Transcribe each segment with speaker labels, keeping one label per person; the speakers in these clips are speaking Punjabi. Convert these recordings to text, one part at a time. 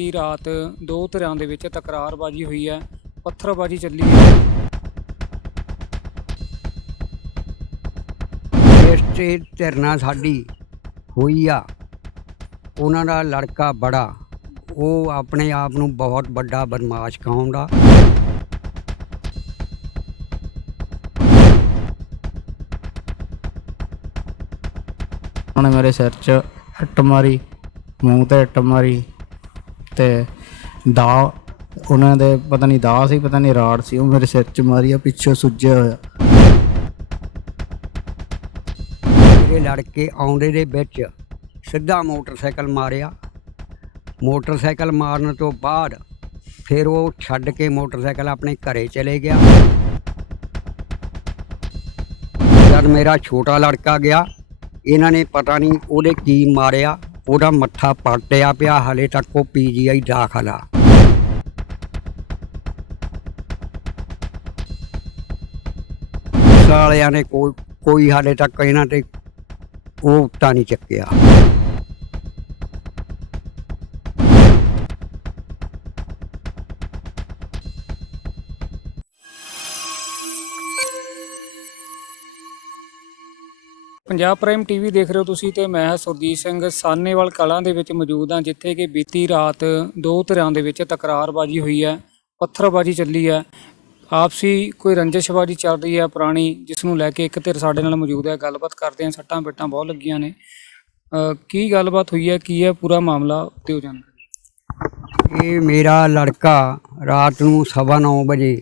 Speaker 1: ਬੀਤੀ ਰਾਤ ਦੋ ਧਿਰਾਂ ਦੇ ਵਿੱਚ ਤਕਰਾਰਬਾਜ਼ੀ ਹੋਈ ਹੈ। ਪੱਥਰਬਾਜ਼ੀ ਚੱਲੀ ਹੈ।
Speaker 2: ਇਸ ਤੇ ਧਿਰਨਾ ਸਾਡੀ ਹੋਈ ਆ। ਉਹਨਾਂ ਦਾ ਲੜਕਾ ਬੜਾ ਉਹ ਆਪਣੇ ਆਪ ਨੂੰ ਬਹੁਤ ਵੱਡਾ ਬਦਮਾਸ਼ ਕਹਾਉਂਦਾ
Speaker 3: ਉਹਨੇ ਮੇਰੇ ਸਿਰ 'ਚ ਇੱਟ ਮਾਰੀ ਮੂੰਹ ਤੇ ਇੱਟ ਮਾਰੀ। ਤੇ ਦਾ, ਉਹਨਾਂ ਦੇ ਪਤਾ ਨਹੀਂ ਦਾ ਸੀ, ਪਤਾ ਨਹੀਂ ਰਾੜ ਸੀ, ਉਹ ਮੇਰੇ ਸਿਰ 'ਚ ਮਾਰੀ ਆ ਪਿੱਛੋਂ ਸੁੱਜਿਆ ਹੋਇਆ।
Speaker 2: ਮੇਰੇ ਲੜਕੇ ਆਉਂਦੇ ਦੇ ਵਿੱਚ ਸਿੱਧਾ ਮੋਟਰਸਾਈਕਲ ਮਾਰਿਆ। ਮੋਟਰਸਾਈਕਲ ਮਾਰਨ ਤੋਂ ਬਾਅਦ ਫਿਰ ਉਹ ਛੱਡ ਕੇ ਮੋਟਰਸਾਈਕਲ ਆਪਣੇ ਘਰੇ ਚਲੇ ਗਿਆ। ਜਦ ਮੇਰਾ ਛੋਟਾ ਲੜਕਾ ਗਿਆ, ਇਹਨਾਂ ਨੇ ਪਤਾ ਨਹੀਂ ਉਹਦੇ ਕੀ ਮਾਰਿਆ। ਉਹਦਾ ਮੱਥਾ ਪਾਟਿਆ ਪਿਆ, ਹਲੇ ਤੱਕ ਉਹ ਪੀਜੀਆਈ ਦਾਖਲ ਆ। ਵਾਲਿਆਂ ਨੇ ਕੋਈ ਕੋਈ ਹਾਲੇ ਤੱਕ ਇਹਨਾਂ ਤੇ ਉਹ ਤਾਂ ਨਹੀਂ ਚੱਕਿਆ।
Speaker 1: ਪੰਜਾਬ ਪ੍ਰਾਈਮ ਟੀਵੀ ਦੇਖ ਰਹੇ ਹੋ ਤੁਸੀਂ ਤੇ ਮੈਂ ਸੁਰਜੀਤ ਸਿੰਘ। ਸਾਨੇਵਾਲ ਕਲਾਂ ਦੇ ਵਿੱਚ ਮੌਜੂਦ ਹਾਂ ਜਿੱਥੇ ਕਿ ਬੀਤੀ ਰਾਤ ਦੋ ਧਿਰਾਂ ਦੇ ਵਿੱਚ ਤਕਰਾਰਬਾਜ਼ੀ ਹੋਈ ਹੈ ਪੱਥਰਬਾਜ਼ੀ ਚੱਲੀ ਹੈ। ਆਪਸੀ ਕੋਈ ਰੰਜਿਸ਼ਬਾਜ਼ੀ ਚੱਲ ਰਹੀ ਹੈ ਪੁਰਾਣੀ ਜਿਸ ਨੂੰ ਲੈ ਕੇ ਇੱਕ ਧਿਰ ਸਾਡੇ ਨਾਲ ਮੌਜੂਦ ਹੈ। ਗੱਲਬਾਤ ਕਰਦੇ ਹਾਂ ਸੱਟਾਂ ਬੇਟਾਂ ਬਹੁਤ ਲੱਗੀਆਂ ਨੇ। ਕੀ ਗੱਲਬਾਤ ਹੋਈ ਹੈ ਕੀ ਹੈ ਪੂਰਾ ਮਾਮਲਾ ਦਿਓ ਜਾਣਕਾਰੀ
Speaker 2: ਇਹ ਮੇਰਾ ਲੜਕਾ ਰਾਤ ਨੂੰ ਸਵਾ ਨੌ ਵਜੇ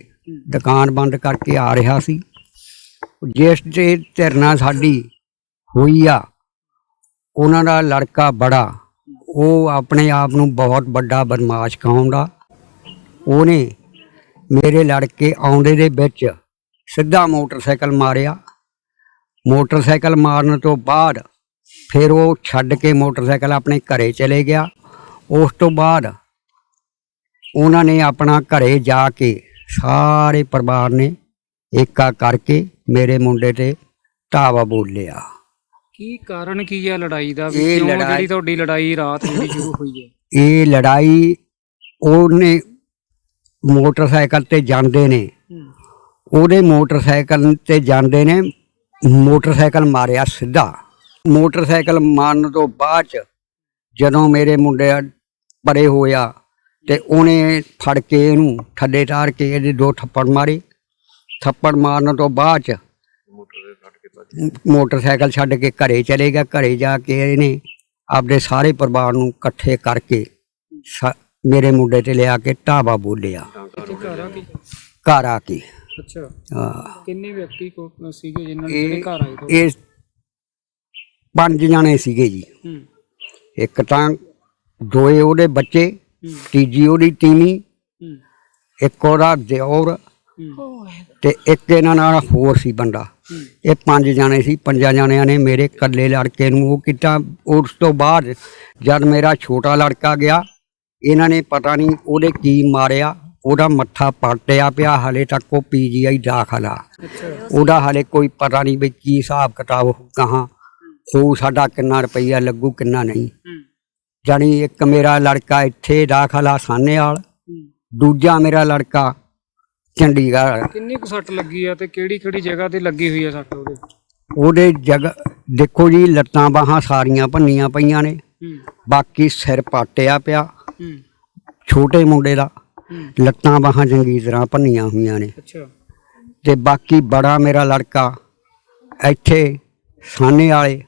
Speaker 2: ਦੁਕਾਨ ਬੰਦ ਕਰਕੇ ਆ ਰਿਹਾ ਸੀ। ਜਿਸ ਤੇ ਧਿਰਨਾ ਸਾਡੀ ਹੋਈਆ। ਉਹਨਾਂ ਦਾ ਲੜਕਾ ਬੜਾ। ਉਹ ਆਪਣੇ ਆਪ ਨੂੰ ਬਹੁਤ ਵੱਡਾ ਬਦਮਾਸ਼ ਕਹਾਉਂਦਾ। ਉਹਨੇ ਮੇਰੇ ਲੜਕੇ ਆਉਂਦੇ ਦੇ ਵਿੱਚ ਸਿੱਧਾ ਮੋਟਰਸਾਈਕਲ ਮਾਰਿਆ। ਮੋਟਰਸਾਈਕਲ ਮਾਰਨ ਤੋਂ ਬਾਅਦ ਫਿਰ ਉਹ ਛੱਡ ਕੇ ਮੋਟਰਸਾਈਕਲ ਆਪਣੇ ਘਰੇ ਚਲੇ ਗਿਆ। ਉਸ ਤੋਂ ਬਾਅਦ ਉਹਨਾਂ ਨੇ ਆਪਣਾ ਘਰੇ ਜਾ ਕੇ ਸਾਰੇ ਪਰਿਵਾਰ ਨੇ ਏਕਾ ਕਰਕੇ ਮੇਰੇ ਮੁੰਡੇ ਤੇ ਧਾਵਾ ਬੋਲਿਆ
Speaker 1: ਕੀ ਕਾਰਨ ਕੀ ਹੈ ਲੜਾਈ ਦਾ? ਵੀ
Speaker 2: ਇਹ
Speaker 1: ਕਿਉਂ
Speaker 2: ਲੜਾਈ-
Speaker 1: ਜਿਹੜੀ ਤੁਹਾਡੀ ਲੜਾਈ ਰਾਤ ਜਿਹੜੀ ਸ਼ੁਰੂ ਹੋਈ ਹੈ।
Speaker 2: ਇਹ ਲੜਾਈ ਉਹਨੇ ਮੋਟਰਸਾਈਕਲ ਤੇ ਜਾਂਦੇ ਨੇ। ਉਹਦੇ ਮੋਟਰਸਾਈਕਲ ਤੇ ਜਾਂਦੇ ਨੇ ਮੋਟਰਸਾਈਕਲ ਮਾਰਿਆ ਸਿੱਧਾ। ਮੋਟਰਸਾਈਕਲ ਮਾਰਨ ਤੋਂ ਬਾਅਦ ਚ ਜਦੋਂ ਮੇਰੇ ਮੁੰਡੇ ਪਰੇ ਹੋਇਆ ਤੇ ਉਹਨੇ ਫੜ ਕੇ ਇਹਨੂੰ ਥੱਲੇ ਤਾਰ ਕੇ ਇਹਦੇ ਦੋ ਥੱਪੜ ਮਾਰੇ। ਥੱਪੜ ਮਾਰਨ ਤੋਂ ਬਾਅਦ ਚ ਮੋਟਰਸਾਈਕਲ ਛੱਡ ਕੇ ਘਰੇ ਚਲੇ ਗਿਆ ਘਰੇ ਜਾ ਕੇ ਇਹਨੇ ਆਪਦੇ ਸਾਰੇ ਪਰਿਵਾਰ ਨੂੰ ਇਕੱਠੇ ਕਰਕੇ ਸਾ- ਮੇਰੇ ਮੁੰਡੇ ਤੇ ਲਿਆ ਕੇ ਢਾਬਾ ਬੋਲਿਆ।
Speaker 1: ਘਰ ਆ ਕੇ?
Speaker 2: ਘਰ ਆ ਕੇ।
Speaker 1: ਅੱਛਾ।
Speaker 2: ਹਾਂ।
Speaker 1: ਕਿੰਨੇ ਵਿਅਕਤੀ ਕੋ ਸੀਗੇ ਜਿਨ੍ਹਾਂ ਨੇ
Speaker 2: ਇਹ
Speaker 1: ਘਰ ਆਏ ਤੁਹਾਡੇ?
Speaker 2: ਇਹ ਪੰਜ ਜਣੇ ਸੀਗੇ ਜੀ।
Speaker 1: ਹੂੰ।
Speaker 2: ਇੱਕ ਤਾਂ ਦੋਏ ਉਹਦੇ ਬੱਚੇ
Speaker 1: ਹੂੰ।
Speaker 2: ਤੀਜੀ ਉਹਦੀ ਤੀਵੀਂ
Speaker 1: ਹੂੰ।
Speaker 2: ਇੱਕ ਉਹਦਾ ਦਿਓਰ
Speaker 1: ਹੂੰ।
Speaker 2: ਤੇ ਇੱਕ ਇਹਨਾਂ ਨਾਲ ਹੋਰ ਸੀ ਬੰਦਾ। ਇਹ ਪੰਜ ਜਾਣੇ ਸੀ ਪੰਜਾਂ ਜਾਣਿਆਂ ਨੇ ਮੇਰੇ ਇਕੱਲੇ ਲੜਕੇ ਨੂੰ ਉਹ ਕੀਤਾ। ਉਸ ਤੋਂ ਬਾਅਦ ਜਦ ਮੇਰਾ ਛੋਟਾ ਲੜਕਾ ਗਿਆ ਇਹਨਾਂ ਨੇ ਪਤਾ ਨਹੀਂ ਉਹਦੇ ਕੀ ਮਾਰਿਆ ਉਹਦਾ ਮੱਥਾ ਪਾਟਿਆ ਪਿਆ ਹਲੇ ਤੱਕ ਉਹ ਪੀਜੀਆਈ ਦਾਖਲ ਉਹਦਾ ਹਲੇ ਕੋਈ ਪਤਾ ਨਹੀਂ ਵੀ ਕੀ ਹਿਸਾਬ ਕਿਤਾਬ ਕਹਾਂ ਹੋ ਸਾਡਾ ਕਿੰਨਾ ਰੁਪਈਆ ਲੱਗੂ ਕਿੰਨਾ ਨਹੀਂ। ਜਾਣੀ ਇੱਕ ਮੇਰਾ ਲੜਕਾ ਇੱਥੇ ਦਾਖਲ ਆ ਸਾਨੇਵਾਲ
Speaker 1: ਹੂੰ।
Speaker 2: ਦੂਜਾ ਮੇਰਾ ਲੜਕਾ ਚੰਡੀਗੜ੍ਹ।
Speaker 1: ਕਿੰਨੀ ਕੁ ਸੱਟ ਲੱਗੀ ਆ ਤੇ ਕਿਹੜੀ ਕਿਹੜੀ ਜਗ੍ਹਾ ਤੇ ਲੱਗੀ ਹੋਈ ਆ ਸੱਟ ਉਹਦੇ?
Speaker 2: ਉਹਦੇ ਜਗ ਦੇਖੋ ਜੀ ਲੱਤਾਂ ਬਾਹਾਂ ਸਾਰੀਆਂ ਭੰਨੀਆਂ ਪਈਆਂ ਨੇ।
Speaker 1: ਹੂੰ।
Speaker 2: ਬਾਕੀ ਸਿਰ ਪਾਟਿਆ ਪਿਆ।
Speaker 1: ਹੂੰ।
Speaker 2: ਛੋਟੇ ਮੁੰਡੇ ਦਾ।
Speaker 1: ਹੂੰ।
Speaker 2: ਲੱਤਾਂ ਬਾਹਾਂ ਚੰਗੀ ਤਰ੍ਹਾਂ ਭੰਨੀਆਂ ਹੋਈਆਂ ਨੇ।
Speaker 1: ਅੱਛਾ।
Speaker 2: ਤੇ ਬਾਕੀ ਬੜਾ ਮੇਰਾ ਲੜਕਾ ਇੱਥੇ ਸਾਨੇ ਵਾਲੇ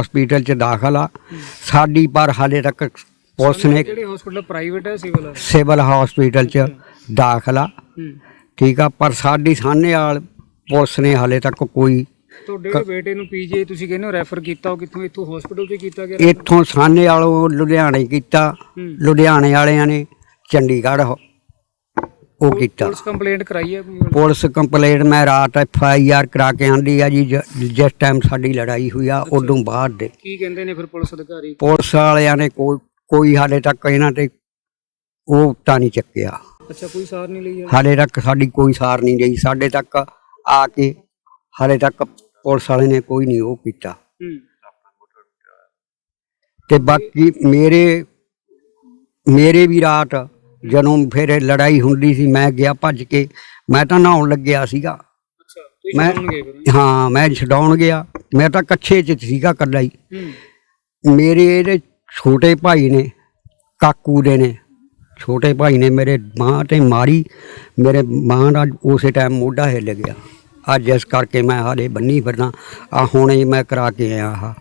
Speaker 2: ਹਸਪੀਟਲ 'ਚ ਦਾਖਲ ਆ। ਸਾਡੀ ਪਰ ਹਾਲੇ ਤੱਕ ਪੁਲਿਸ ਨੇ
Speaker 1: ਕਿਹੜੇ ਹਸਪੀਟਲ ਪ੍ਰਾਈਵੇਟ ਹੈ ਸਿਵਲ
Speaker 2: ਸਿਵਲ ਹਸਪੀਟਲ 'ਚ ਦਾਖਲ ਠੀਕ ਆ ਪਰ ਸਾਡੀ ਸਾਨੇ ਵਾਲ ਪੁਲਿਸ ਨੇ ਹਾਲੇ ਤੱਕ ਕੋਈ
Speaker 1: ਤੁਹਾਡੇ ਬੇਟੇ ਨੂੰ ਪੀਜੀ ਤੁਸੀਂ ਕਹਿੰਦੇ ਹੋ ਰੈਫਰ ਕੀਤਾ ਉਹ ਕਿੱਥੋਂ ਇੱਥੋਂ ਹਸਪੀਟਲ ਤੋਂ ਕੀਤਾ ਗਿਆ?
Speaker 2: ਇੱਥੋਂ ਸਾਨੇ ਵਾਲੋਂ ਲੁਧਿਆਣੇ ਕੀਤਾ ਲੁਧਿਆਣੇ ਵਾਲਿਆਂ ਨੇ ਚੰਡੀਗੜ੍ਹ ਉਹ- ਕੀਤਾ।
Speaker 1: ਪੁਲਿਸ ਕੰਪਲੇਂਟ ਕਰਾਈ ਹੈ
Speaker 2: ਪੁਲਿਸ ਕੰਪਲੇਂਟ ਮੈਂ ਰਾਤ ਐਫ ਆਈ ਆਰ ਕਰਾ ਕੇ ਆਂਦੀ ਆ ਜੀ ਜ- ਜਿਸ ਟਾਈਮ ਸਾਡੀ ਲੜਾਈ ਹੋਈ ਆ ਉਦੋਂ ਬਾਅਦ ਦੇ।
Speaker 1: ਕੀ ਕਹਿੰਦੇ ਨੇ ਫਿਰ ਪੁਲਿਸ ਅਧਿਕਾਰੀ?
Speaker 2: ਪੁਲਿਸ ਵਾਲਿਆਂ ਨੇ ਕੋਈ ਕੋਈ ਹਾਲੇ ਤੱਕ ਇਹਨਾਂ ਤੇ ਉਹ ਤਾਂ ਨਹੀਂ ਚੱਕਿਆ।
Speaker 1: ਅੱਛਾ ਕੋਈ ਸਾਰ ਨਹੀਂ ਲਈ ਹੈ
Speaker 2: ਹਾਲੇ ਤੱਕ ਸਾਡੀ ਕੋਈ ਸਾਰ ਨਹੀਂ ਗਈ ਸਾਡੇ ਤੱਕ ਆ ਕੇ ਹਾਲੇ ਤੱਕ ਪੁਲਿਸ ਵਾਲੇ ਨੇ ਕੋਈ ਨਹੀਂ ਉਹ ਕੀਤਾ।
Speaker 1: ਹੂੰ।
Speaker 2: ਤੇ ਬਾਕੀ ਮੇਰੇ ਮੇਰੇ ਵੀ ਰਾਤ ਜਦੋਂ ਫਿਰ ਇਹ ਲੜਾਈ ਹੁੰਦੀ ਸੀ ਮੈਂ ਗਿਆ ਭੱਜ ਕੇ ਮੈਂ ਤਾਂ ਨਹਾਉਣ ਲੱਗਿਆ ਸੀਗਾ।
Speaker 1: ਅੱਛਾ ਤੁਸੀਂ
Speaker 2: ਮੈਂ-
Speaker 1: ਫਿਰ
Speaker 2: ਹਾਂ ਮੈਂ ਛਡਾਉਣ ਗਿਆ। ਮੈਂ ਤਾਂ ਕੱਛੇ 'ਚ ਸੀਗਾ ਇਕੱਲਾ ਹੀ।
Speaker 1: ਹੂੰ।
Speaker 2: ਮੇਰੇ ਇਹਦੇ ਛੋਟੇ ਭਾਈ ਨੇ ਕਾਕੂ ਦੇ ਨੇ ਛੋਟੇ ਭਾਈ ਨੇ ਮੇਰੇ ਬਾਂਹ ਤੇ ਮਾਰੀ ਮੇਰੇ ਬਾਂਹ ਦਾ ਉਸੇ ਟਾਈਮ ਮੋਢਾ ਹਿੱਲ ਗਿਆ। ਅੱਜ ਇਸ ਕਰਕੇ ਮੈਂ ਹਾਲੇ ਬੰਨੀ ਫਿਰਦਾ। ਆ ਹੁਣੇ ਮੈਂ ਕਰਾ ਕੇ ਆਇਆ ਆ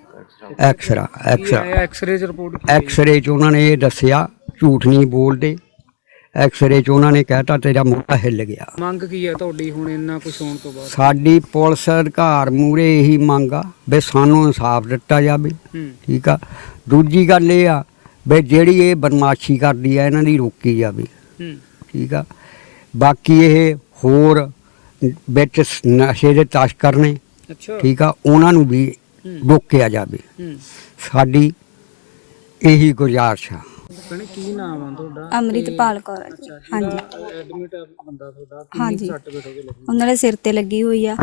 Speaker 2: ਐਕਸਰਾ ਐਕਸਰਾ
Speaker 1: ਐਕਸ-ਰੇ ਚ ਰਿਪੋਰਟ?
Speaker 2: ਐਕਸਰੇ 'ਚ ਉਹਨਾਂ ਨੇ ਇਹ ਦੱਸਿਆ ਝੂਠ ਨਹੀਂ ਬੋਲਦੇ। ਐਕਸਰੇ 'ਚ ਉਹਨਾਂ ਨੇ ਕਹਿਤਾ ਤੇਰਾ ਮੋਢਾ ਹਿੱਲ ਗਿਆ।
Speaker 1: ਮੰਗ ਕੀ ਹੈ ਤੁਹਾਡੀ ਹੁਣ ਇੰਨਾ ਕੁਝ ਹੋਣ ਤੋਂ ਬਾਅਦ?
Speaker 2: ਸਾਡੀ ਪੁਲਿਸ ਅਧਿਕਾਰ ਮੂਰੇ ਇਹੀ ਮੰਗ ਆ ਵੀ ਸਾਨੂੰ ਇਨਸਾਫ ਦਿੱਤਾ ਜਾਵੇ।
Speaker 1: ਹੂੰ।
Speaker 2: ਠੀਕ ਆ। ਦੂਜੀ ਗੱਲ ਇਹ ਆ ਵੀ ਜਿਹੜੀ ਇਹ ਬਦਮਾਸ਼ੀ ਕਰਦੀ ਆ ਇਹਨਾਂ ਦੀ ਰੋਕੀ ਜਾਵੇ।
Speaker 1: ਹੂੰ।
Speaker 2: ਠੀਕ ਆ? ਬਾਕੀ ਇਹ ਹੋਰ ਵਿੱਚ ਨਸ਼ੇ ਦੇ ਤਸਕਰ ਨੇ
Speaker 1: ਅੱਛਾ।
Speaker 2: ਠੀਕ ਆ? ਉਹਨਾਂ ਨੂੰ ਵੀ ਰੋਕਿਆ ਜਾਵੇ। ਸਾਡੀ ਇਹੀ ਗੁਜ਼ਾਰਿਸ਼ ਆ।
Speaker 1: ਭੈਣੇ ਕੀ ਨਾਮ ਆ ਤੁਹਾਡਾ?
Speaker 4: ਅੰਮ੍ਰਿਤਪਾਲ ਕੌਰ ਹੈ ਜੀ। ਹਾਂਜੀ।
Speaker 1: ਐਡਮਿਟ ਬੰਦਾ ਤੁਹਾਡਾ
Speaker 4: ਹਾਂਜੀ।
Speaker 1: ਲੱਗੀ
Speaker 4: ਉਹਨਾਂ ਦੇ ਸਿਰ ਤੇ ਲੱਗੀ ਹੋਈ ਆ।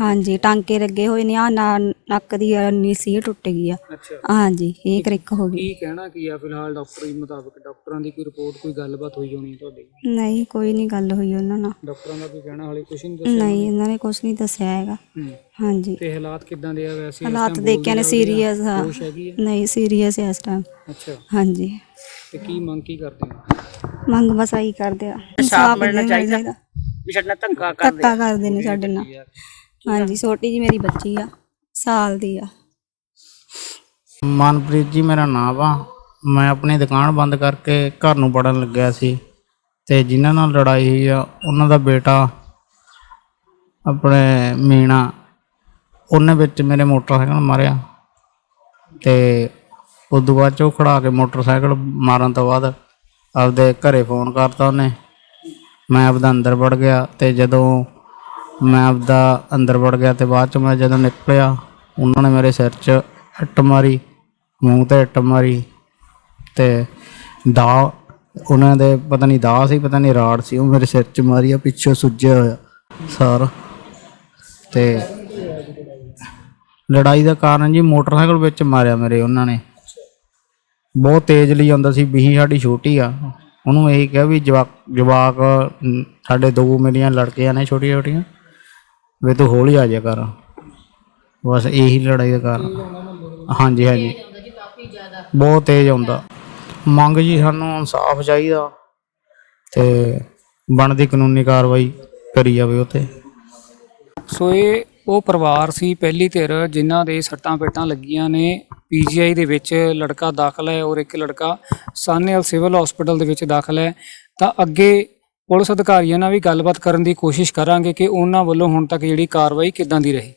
Speaker 4: ਹਾਂਜੀ ਟਾਂਕੇ ਲੱਗੇ ਹੋਏ ਨੇ ਆ ਨੱਕ ਦੀ ਨੀ ਸੀ ਟੁੱਟ ਗਈ ਆ।
Speaker 1: ਅੱਛਾ।
Speaker 4: ਹਾਂਜੀ ਇਹ ਕ੍ਰਿਕ ਹੋ ਗਈ।
Speaker 1: ਕੀ ਕਹਿਣਾ ਕੀ ਆ ਫਿਲਹਾਲ ਡਾਕਟਰੀ ਮੁਤਾਬਕ? ਡਾਕਟਰਾਂ ਦੀ ਕੋਈ ਰਿਪੋਰਟ ਕੋਈ ਗੱਲਬਾਤ ਹੋਈ ਹੋਣੀ ਤੁਹਾਡੀ?
Speaker 4: ਨਹੀਂ ਕੋਈ ਨਹੀਂ ਗੱਲ ਹੋਈ ਉਹਨਾਂ ਨਾਲ।
Speaker 1: ਡਾਕਟਰਾਂ ਦਾ ਕੋਈ ਕਹਿਣਾ ਹਾਲੇ ਕੁਝ ਨਹੀਂ ਦੱਸਿਆ
Speaker 4: ਨਹੀਂ ਇਹਨਾਂ ਨੇ ਕੁਝ ਨਹੀਂ ਦੱਸਿਆ ਹੈਗਾ।
Speaker 1: ਹੂੰ।
Speaker 4: ਹਾਂਜੀ।
Speaker 1: ਤੇ ਹਾਲਾਤ ਕਿਦਾਂ ਦੇ ਆ ਵੈਸੇ?
Speaker 4: ਹਾਲਾਤ ਦੇਖਿਆ ਨੇ ਸੀਰੀਅਸ ਆ।
Speaker 1: ਹੋਸ਼ ਹੈਗੀ ਆ?
Speaker 4: ਨਹੀਂ ਸੀਰੀਅਸ ਇਸ ਟਾਈਮ
Speaker 1: ਅੱਛਾ।
Speaker 4: ਹਾਂਜੀ।
Speaker 1: ਤੇ ਕੀ ਮੰਗ ਕੀ ਕਰਦੇ ਹੋ?
Speaker 4: ਮੰਗ ਬਸ ਆਈ ਕਰਦੇ ਆ। ਇਨਸਾਫ ਮਿਲਣਾ ਚਾਹੀਦਾ।
Speaker 1: ਵੀ ਛੱਡਣਾ ਧੰਕਾ
Speaker 4: ਧੱਕਾ ਕਰਦੇ ਨੇ ਸਾਡੇ ਨਾਲ। ਹਾਂਜੀ ਛੋਟੀ ਜੀ ਮੇਰੀ ਬੱਚੀ ਆ ਸਾਲ ਦੀ ਆ।
Speaker 3: ਮਨਪ੍ਰੀਤ ਜੀ ਮੇਰਾ ਨਾਮ ਆ। ਮੈਂ ਆਪਣੀ ਦੁਕਾਨ ਬੰਦ ਕਰਕੇ ਘਰ ਨੂੰ ਵੜਨ ਲੱਗਿਆ ਸੀ। ਤੇ ਜਿਨ੍ਹਾਂ ਨਾਲ ਲੜਾਈ ਹੋਈ ਆ ਉਹਨਾਂ ਦਾ ਬੇਟਾ ਆਪਣੇ ਮੀਣਾ ਉਹਨੇ ਵਿੱਚ ਮੇਰੇ ਮੋਟਰਸਾਈਕਲ ਮਾਰਿਆ। ਤੇ ਉਦੋਂ ਬਾਅਦ 'ਚ ਉਹ ਖੜਾ ਕੇ ਮੋਟਰਸਾਈਕਲ ਮਾਰਨ ਤੋਂ ਬਾਅਦ ਆਪਦੇ ਘਰੇ ਫੋਨ ਕਰਤਾ ਉਹਨੇ। ਮੈਂ ਆਪਦਾ ਅੰਦਰ ਵੜ ਗਿਆ ਤੇ ਜਦੋਂ ਮੈਂ ਆਪਦਾ ਅੰਦਰ ਵੜ ਗਿਆ ਤੇ ਬਾਅਦ ਚ ਮੈਂ ਜਦੋਂ ਨਿਕਲਿਆ, ਉਹਨਾਂ ਨੇ ਮੇਰੇ ਸਿਰ 'ਚ ਇੱਟ ਮਾਰੀ, ਮੂੰਹ ਤੇ ਇੱਟ ਮਾਰੀ ਤੇ ਦਾ ਉਹਨਾਂ ਦੇ ਪਤਾ ਨਹੀਂ ਦਾ ਸੀ, ਪਤਾ ਨਹੀਂ ਰਾੜ ਸੀ, ਉਹ ਮੇਰੇ ਸਿਰ 'ਚ ਮਾਰੀ ਆ, ਪਿੱਛੇ ਸੁੱਜਿਆ ਹੋਇਆ ਸਾਰਾ ਤੇ ਲੜਾਈ ਦਾ ਕਾਰਨ ਜੀ ਮੋਟਰਸਾਈਕਲ ਵਿੱਚ ਮਾਰਿਆ ਮੇਰੇ ਉਹਨਾਂ ਨੇ। ਬਹੁਤ ਤੇਜ਼ ਲਈ ਆਉਂਦਾ ਸੀ ਬੀਹੀ ਸਾਡੀ ਛੋਟੀ ਆ। ਉਹਨੂੰ ਇਹ ਕਿਹਾ ਵੀ ਜਵਾਕ ਜਵਾਕ, ਸਾਡੇ ਦੋ ਮੇਰੀਆਂ ਲੜਕੀਆਂ ਨੇ ਛੋਟੀਆਂ ਛੋਟੀਆਂ, ਵੀ ਤੂੰ ਹੌਲੀ ਆ ਜਾ ਕਰ। ਬਸ ਇਹੀ ਲੜਾਈ ਦਾ ਕਾਰਨ। ਹਾਂਜੀ ਹਾਂਜੀ। ਬਹੁਤ ਤੇਜ਼ ਆਉਂਦਾ। ਮੰਗ ਜੀ ਸਾਨੂੰ ਇਨਸਾਫ ਚਾਹੀਦਾ ਤੇ ਬਣਦੀ ਕਾਨੂੰਨੀ ਕਾਰਵਾਈ ਕਰੀ ਜਾਵੇ ਉਹ
Speaker 1: ਸੋ ਇਹ ਉਹ ਪਰਿਵਾਰ ਸੀ, ਪਹਿਲੀ ਧਿਰ, ਜਿਨ੍ਹਾਂ ਦੇ ਸੱਟਾਂ ਪੇਟਾਂ ਲੱਗੀਆਂ ਨੇ। ਪੀਜੀਆਈ ਦੇ ਵਿੱਚ ਲੜਕਾ ਦਾਖਲ ਹੈ ਔਰ ਇੱਕ ਲੜਕਾ ਸਾਨੇਵਾਲ ਸਿਵਲ ਹਸਪੀਟਲ ਦੇ ਵਿੱਚ ਦਾਖਲ ਹੈ। ਤਾਂ ਅੱਗੇ ਪੁਲਿਸ ਅਧਿਕਾਰੀਆਂ ਨਾਲ ਵੀ ਗੱਲਬਾਤ ਕਰਨ ਦੀ ਕੋਸ਼ਿਸ਼ ਕਰਾਂਗੇ ਕਿ ਉਹਨਾਂ ਵੱਲੋਂ ਹੁਣ ਤੱਕ ਜਿਹੜੀ ਕਾਰਵਾਈ ਕਿੱਦਾਂ ਦੀ ਰਹੀ।